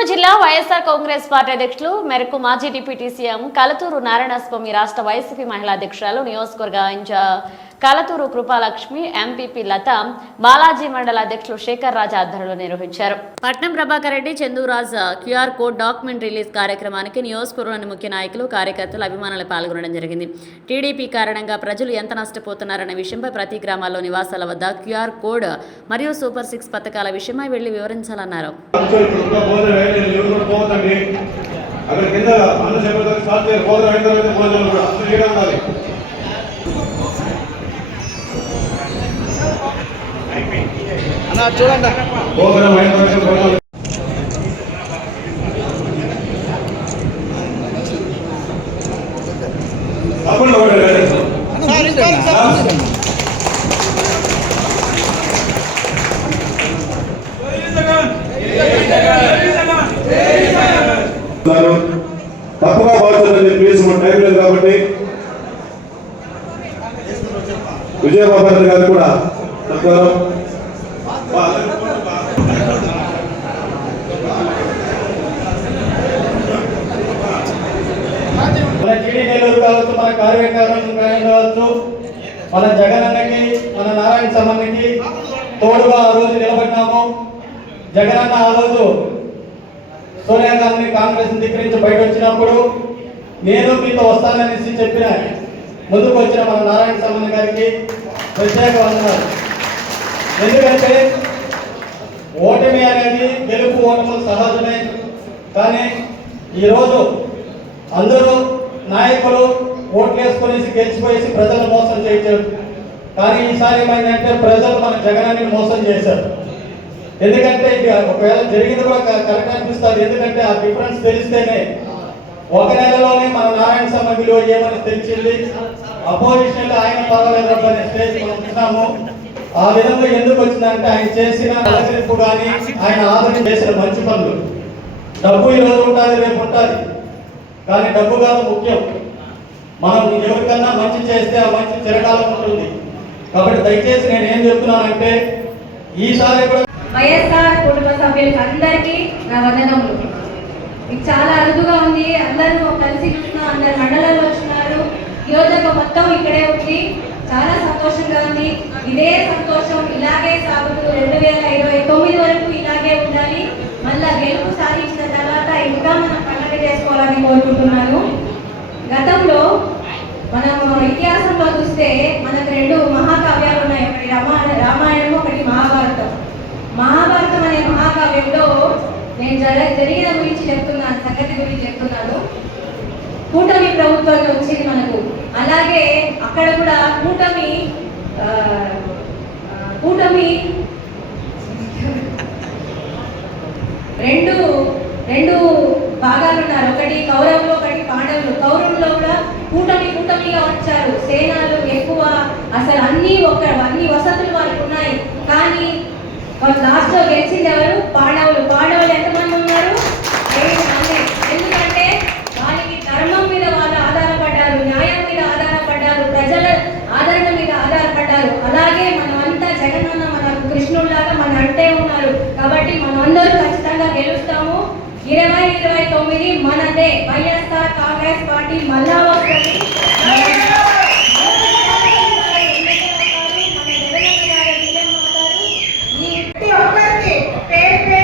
నెల్లూరు జిల్లా వైఎస్ఆర్ కాంగ్రెస్ పార్టీ అధ్యక్షులు మేరకు మాజీ డిప్యూటీ సీఎం కలతూరు నారాయణస్వామి రాష్ట్ర వైసీపీ మహిళా అధ్యక్షురాలు నియోజకవర్గ ఇన్ఛార్జ్ కలతూరు కృపాలక్ష్మి ఎంపీపీ లత బాలాజీ మండల అధ్యక్షులు శేఖర్ రాజు ఆధ్వర్యంలో నిర్వహించారు. Patnam Prabhakar Reddy Chanduraj QR code document release కార్యక్రమానికి నియోజకవర్గంలోని ముఖ్య నాయకులు కార్యకర్తలు అభిమానులు పాల్గొనడం జరిగింది. టీడీపీ కారణంగా ప్రజలు ఎంత నష్టపోతున్నారనే విషయంపై ప్రతి గ్రామాల్లో నివాసాల వద్ద క్యూఆర్ కోడ్ మరియు సూపర్ సిక్స్ పథకాల విషయమై వెళ్ళి వివరించాలన్నారు. అక్కడ కింద అన్న చెప్పేదాకా స్టార్ట్ చేయాలి భోజనం అయిన తర్వాత భోజనం కూడా అసలు ఉండాలి? చూడండి. భోజనం అయిన తర్వాత తప్పుగా చెప్పేసి మన టైం లేదు కాబట్టి విజయబాబు గారు కూడా చెప్తారు మన టీడీ నెల్లూరు కావచ్చు మన కార్యకారం కావచ్చు మన జగనన్నకి మన నారాయణ సమన్నకి తోడుగా ఆ రోజు నిలబడినాము జగనన్న ఆ రోజు సోనియా గాంధీ కాంగ్రెస్ ధిక్కరించి బయట వచ్చినప్పుడు నేను మీతో వస్తాననేసి చెప్పిన ముందుకు వచ్చిన మన నారాయణ సమ్మన్న గారికి ప్రత్యేక వందనాలు. ఎందుకంటే ఓటమి అనేది గెలుపు ఓటములు సహజమే. కానీ ఈరోజు అందరూ నాయకులు ఓట్లు వేసుకునేసి గెలిచిపోయేసి ప్రజలను మోసం చేయించారు. కానీ ఈసారి ఏమైందంటే ప్రజలు మన జగనాన్ని మోసం చేశారు. ఎందుకంటే ఇది ఒకవేళ జరిగింది కూడా క- కరెక్ట్ అనిపిస్తుంది. ఎందుకంటే ఆ డిఫరెన్స్ తెలిస్తేనే ఒక నెలలోనే మన నారాయణ స్వామి విలువ ఏమని తెలిసింది? అపోజిషన్ ఆయన పర్వాలేదు అనే స్టేజ్ మనం చూసాము. ఆ విధంగా ఎందుకు వచ్చిందంటే ఆయన చేసిన అలకరింపు కానీ ఆయన ఆదరణ చేసిన మంచి పనులు. డబ్బు ఈ రోజు ఉంటుంది రేపు ఉంటుంది కానీ డబ్బు కాదు ముఖ్యం. మనం ఎవరికన్నా మంచి చేస్తే ఆ మంచి చిరకాలం ఉంటుంది. కాబట్టి దయచేసి నేను ఏం చెప్తున్నానంటే ఈసారి కూడా వైఎస్ఆర్ కుటుంబ సభ్యులకి అందరికీ నా వందనములు. మీకు చాలా అరుదుగా ఉంది. అందరూ కలిసి చూసిన అందరు మండలాలు వచ్చినారు నియోజకవర్గం మొత్తం ఇక్కడే ఉంది. చాలా సంతోషంగా ఉంది. ఇదే సంతోషం ఇలాగే సాగుతూ రెండు వేల ఇరవై తొమ్మిది వరకు ఇలాగే ఉండాలి. మళ్ళా గెలుపు సాధించిన తర్వాత ఇంకా మనం పండుగ కోరుకుంటున్నాను. గతంలో మనం ఇతిహాసంలో చూస్తే మనకు రెండు మహాకావ్యాలు ఉన్నాయి. ఒకటి రామాయణ రామాయణం ఒకటి మహాభారతం. మహాభారతం అనే మహాకావ్యంలో నేను జర జరిగిన గురించి చెప్తున్నాను సంగతి గురించి చెప్తున్నాను. కూటమి ప్రభుత్వం వచ్చింది మనకు. అలాగే అక్కడ కూడా కూటమి కూటమి రెండు ఉన్నారు ఒకటి కౌరవులు ఒకటి పాండవులు. కౌరవుల్లో కూడా కూటమి కూటమిగా వచ్చారు. సేనాలు ఎక్కువ. అసలు అన్ని ఒక అన్ని వసతులు వారికి ఉన్నాయి. కానీ లాస్ట్లో గెలిచింది ఎవరు? పాండవులు. పాండవులు ఎంతమంది ఉన్నారు? ఏడు మంది. ఎందుకంటే వాళ్ళకి ధర్మం మీద వాళ్ళు ఆధారపడ్డారు న్యాయం మీద ఆధారపడ్డారు ప్రజల ఆదరణ మీద ఆధారపడ్డారు. అలాగే మనమంతా జగనన్న మన కృష్ణుడిలాగా మన అంటే ఉన్నారు. కాబట్టి మనం అందరూ ఖచ్చితంగా గెలుస్తాము. ఇరవై ఇరవై తొమ్మిది మనదే. వైఎస్ఆర్ కాంగ్రెస్ పార్టీ మళ్ళా వస్తుంది. ఈ ఒక్కరికి పేరు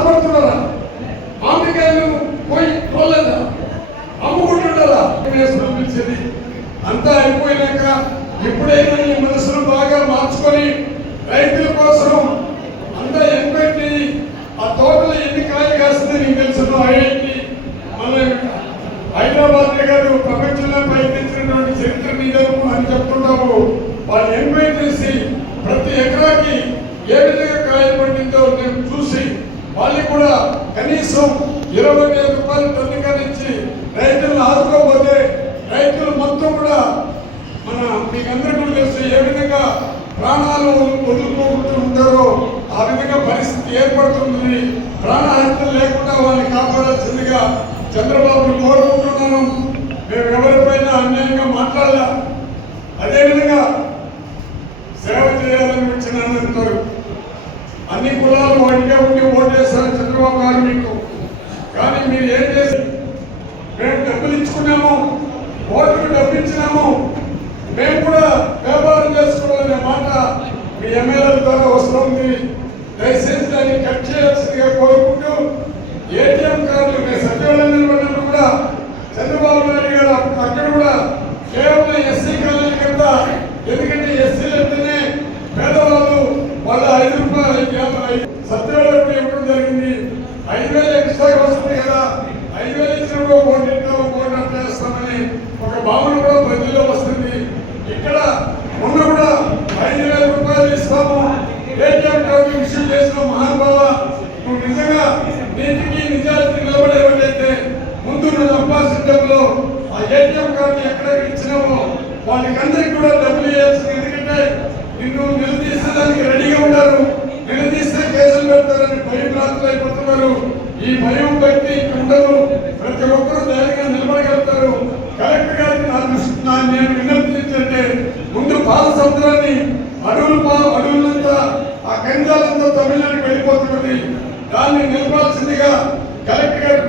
బాధపడుతున్నారా మామిడికాయలు పోయి పోలేదా అమ్ముకుంటుంటారా వేసుకుని పిలిచేది. అంతా అయిపోయినాక ఎప్పుడైనా ఈ మనసును బాగా మార్చుకొని రైతుల కోసం అంతా ఎంపెట్టి ఆ తోటలో ఎన్ని కాయలు కాస్తుంది నీకు తెలుసు ఐఐటి మన హైదరాబాద్ గారు ప్రపంచంలో పయనించినటువంటి చరిత్ర నిజం అని చెప్తుంటాము. వాళ్ళు ఎంక్వైరీ చేసి ప్రతి ఎకరాకి ఏ విధంగా కాయలు పండిందో నేను చూసి వాళ్ళకి కూడా కనీసం ఇరవై వేల రూపాయలు టన్ను ఇచ్చి రైతులను ఆదుకోకపోతే రైతులు మొత్తం కూడా మన మీకందరూ కూడా తెలుసు ఏ విధంగా ప్రాణాలు వదులుకుంటూ ఉంటారో ఆ విధంగా పరిస్థితి ఏర్పడుతుంది ప్రాణహత్యలు లేకుండా వాళ్ళని కాపాడాల్సిందిగా చంద్రబాబును కోరుకుంటున్నాను. మేము ఎవరిపైన అన్యాయంగా మాట్లాడలే? అదేవిధంగా సేవ చేయాలని వచ్చినాను అంటారు అన్ని కులాలు వాటిగా ఉండి ఓటేస్తారు చంద్రబాబు గారు మీకు. కానీ మీరు ఏం చేసి మేము డబ్బులు ఇచ్చుకున్నాము ఓటుకు డబ్బు ఇచ్చినాము మేము కూడా వ్యాపారం చేసుకోవాలనే మాట మీ ఎమ్మెల్యేల ద్వారా వస్తుంది దయచేసి దాన్ని కట్ చేయాల్సిందిగా కోరుకుంటూ ఏటీఎం కార్డులు మేము సచివాలయం నిలబడినప్పుడు కూడా చంద్రబాబు నాయుడు గారు అప్పుడు అక్కడ కూడా కేవలం ఎస్సీ కాలనీ కింద ఎందుకంటే ఎస్సీలు అంటేనే పేదవాళ్ళు వాళ్ళ ఐదు రూపాయలు యాభై సత్యవాళ్ళు ఇవ్వడం జరిగింది ఐదు వేలు ఎక్స్ట్రా వస్తుంది కదా ఐదు వేలు ఇచ్చినప్పుడు కోటి ఇస్తాము కోటి అట్లా చేస్తామని ఒక భావన కూడా ప్రజల్లో వస్తుంది ఇక్కడ మొన్న కూడా ఐదు వేల రూపాయలు ఇస్తాము ఏటీఎం కార్డు ఇష్యూ చేసిన మహానుభావ నువ్వు నిజంగా నీతికి నిజానికి నిలబడేవాళ్ళైతే ముందు నువ్వు అప్పాసిద్దంలో ఆ ఏటీఎం కార్డు ఎక్కడ ఇచ్చినామో వాళ్ళకందరికి కూడా డబ్బులు ఇవ్వాల్సింది. ఎందుకంటే నిన్ను నిలదీసేదానికి రెడీగా ఉన్నారు. నిలదీస్తే కేసులు పెడతారని భయం అయిపోతున్నారు. ఈ భయం భక్తి ఉండదు ప్రతి ఒక్కరూ ధైర్యంగా నిలబడగలుగుతారు. కలెక్టర్ గారికి నా దృష్టి నా నేను విన్నపించంటే ముందు పాల సముద్రాన్ని అడవులు పా అడవులంతా ఆ ఖనిజాలంతా తమిళనాడుకి వెళ్ళిపోతున్నది. దాన్ని నిలపాల్సిందిగా కలెక్టర్ గారు